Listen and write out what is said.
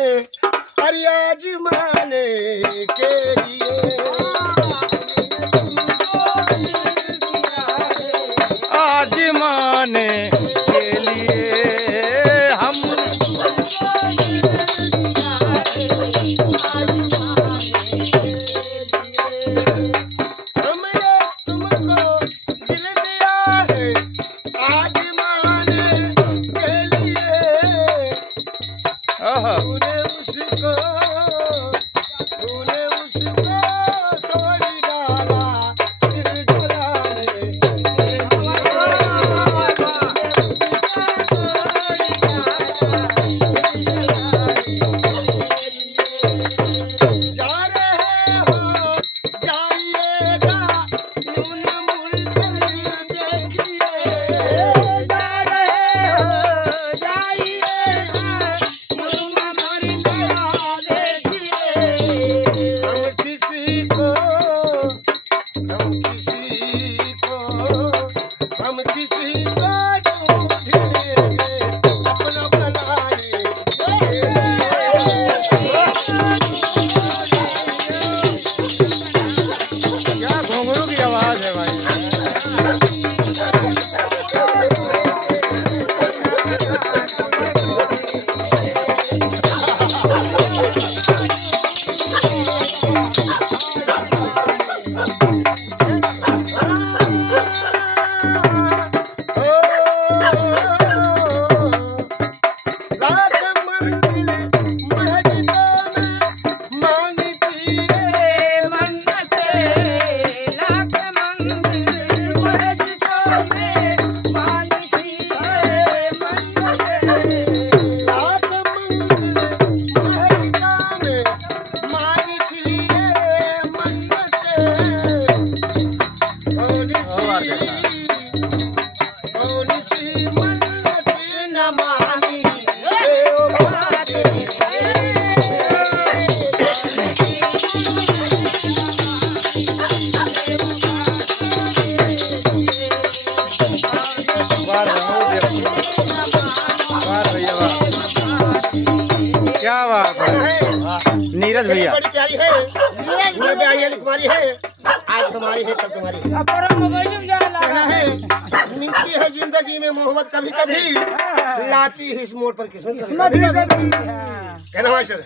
अरे आजमाने के लिए आजमाने के लिए हम हमने तुमको दिल दिया है आजमाने के लिए आहा, तूने उसको तोड़ डाला दिल जलाने जा रहे हो जाइएगा यूं न मुड़कर देखिए जा रहे हो जाइएगा यूं न मुड़कर देखिए हम किसी को ढूंढ लेंगे अपना बनाने के लिए क्या घुंघरू की आवाज है भाई। लाख मंजिल महजिदों में मांगती है लाख मंजिल महजिदों में मांगती है मन्नतें कौन सी मन्नत न मांगी ओ वाह भैया वाह, क्या बात है नीरज भैया। बड़ी प्यारी है पूरे प्यारी कुमारी है आज हमारी है कल तुम्हारी है कहना है मिलती है जिंदगी में मोहब्बत कभी कभी लाती है इस मोड़ पर किस्मत कभी कभी कहना भाई सर